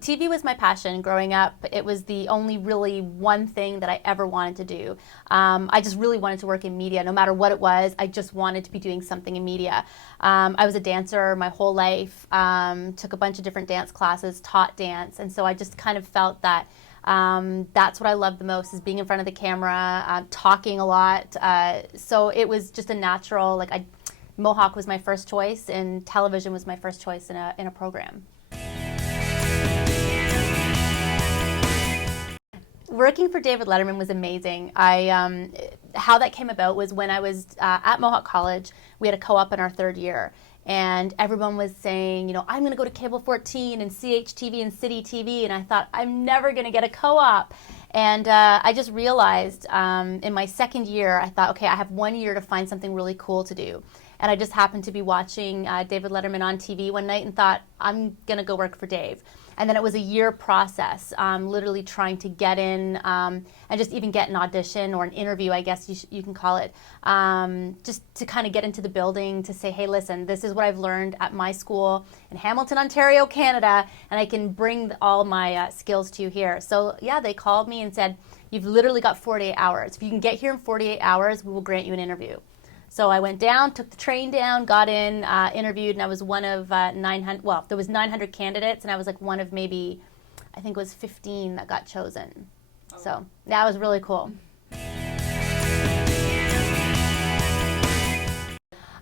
TV was my passion growing up. It was the only really one thing that I ever wanted to do. I just really wanted to work in media. No matter what it was, I just wanted to be doing something in media. I was a dancer my whole life, took a bunch of different dance classes, taught dance, and so I just kind of felt that that's what I love the most, is being in front of the camera, talking a lot. So it was just a natural, Mohawk was my first choice, and television was my first choice in a program. Working for David Letterman was amazing. How that came about was when I was at Mohawk College. We had a co-op in our third year, and everyone was saying, I'm going to go to Cable 14 and CHTV and City TV, and I thought, I'm never going to get a co-op. And I just realized in my second year, I thought, okay, I have 1 year to find something really cool to do. And I just happened to be watching David Letterman on TV one night and thought, I'm going to go work for Dave. And then it was a year process, literally trying to get in and just even get an audition or an interview, I guess you can call it, just to kind of get into the building to say, hey, listen, this is what I've learned at my school in Hamilton, Ontario, Canada, and I can bring all my skills to you here. So yeah, they called me and said, you've literally got 48 hours. If you can get here in 48 hours, we will grant you an interview. So I went down, took the train down, got in, interviewed, and I was one of 900, well, there was 900 candidates, and I was like one of maybe, I think it was 15 that got chosen. Oh. So that was really cool.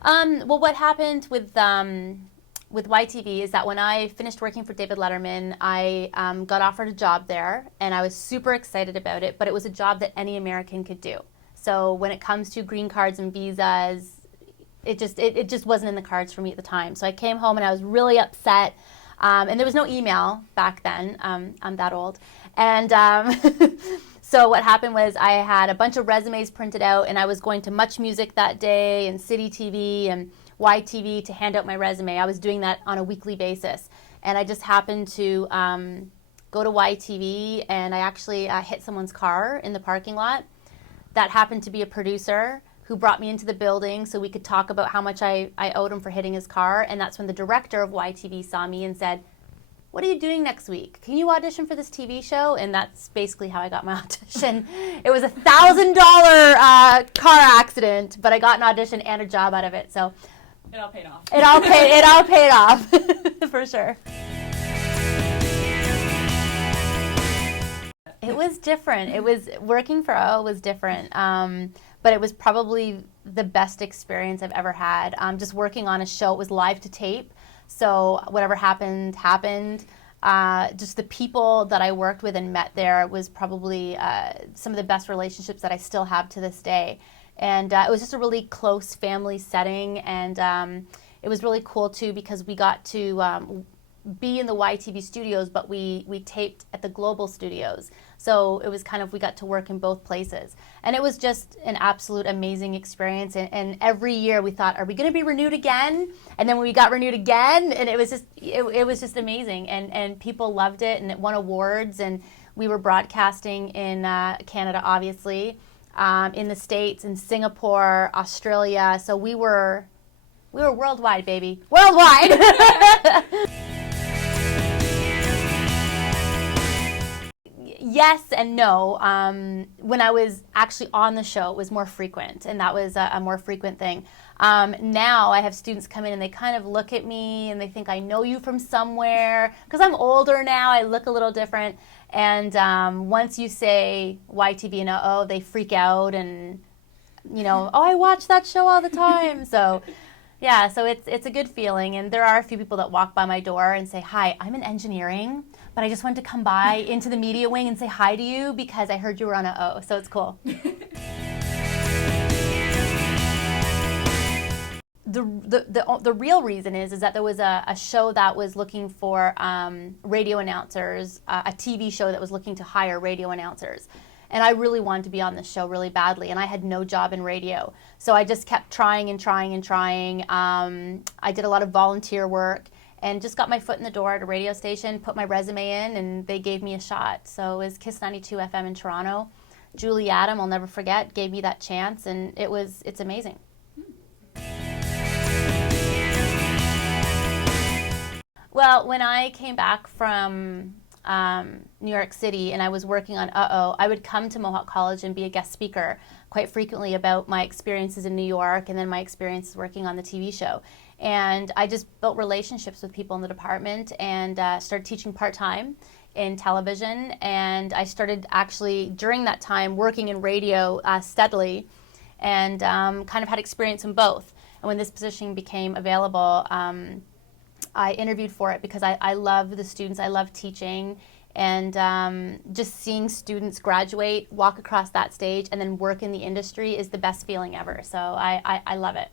Well, what happened with YTV is that when I finished working for David Letterman, I got offered a job there, and I was super excited about it, but it was a job that any American could do. So when it comes to green cards and visas, it just wasn't in the cards for me at the time. So I came home and I was really upset. And there was no email back then. I'm that old. And so what happened was I had a bunch of resumes printed out, and I was going to Much Music that day and City TV and YTV to hand out my resume. I was doing that on a weekly basis. And I just happened to go to YTV, and I actually hit someone's car in the parking lot. That happened to be a producer who brought me into the building so we could talk about how much I owed him for hitting his car. And that's when the director of YTV saw me and said, what are you doing next week? Can you audition for this TV show? And that's basically how I got my audition. It was a $1,000 car accident, but I got an audition and a job out of it. So it all paid off. It all paid off, for sure. It was different. It was, working for O was different, but it was probably the best experience I've ever had. Just working on a show, it was live to tape, so whatever happened, happened. Just the people that I worked with and met there was probably some of the best relationships that I still have to this day. And it was just a really close family setting, and it was really cool too because we got to be in the YTV studios, but we taped at the Global Studios. So it was kind of, we got to work in both places. And it was just an absolute amazing experience. And every year we thought, are we going to be renewed again? And then we got renewed again, and it was just amazing. And people loved it, and it won awards. And we were broadcasting in Canada, obviously, in the States, in Singapore, Australia. So we were worldwide, baby. Worldwide! Yes and no. When I was actually on the show, it was more frequent, and that was a more frequent thing. Now I have students come in and they kind of look at me and they think I know you from somewhere. Because I'm older now, I look a little different. And once you say YTV and oh, they freak out and, oh, I watch that show all the time. So yeah, so it's a good feeling. And there are a few people that walk by my door and say, hi, I'm in engineering, but I just wanted to come by into the media wing and say hi to you because I heard you were on a O, so it's cool. The real reason is that there was a show that was looking for radio announcers, a TV show that was looking to hire radio announcers. And I really wanted to be on this show really badly, and I had no job in radio. So I just kept trying and trying and trying. I did a lot of volunteer work and just got my foot in the door at a radio station, put my resume in, and they gave me a shot. So it was KISS 92 FM in Toronto. Julie Adam, I'll never forget, gave me that chance, and it's Well, when I came back from New York City and I was working on I would come to Mohawk College and be a guest speaker quite frequently about my experiences in New York and then my experiences working on the TV show. And I just built relationships with people in the department and started teaching part-time in television. And I started actually, during that time, working in radio steadily and kind of had experience in both. And when this position became available, I interviewed for it because I love the students, I love teaching, and just seeing students graduate, walk across that stage, and then work in the industry is the best feeling ever. So I love it.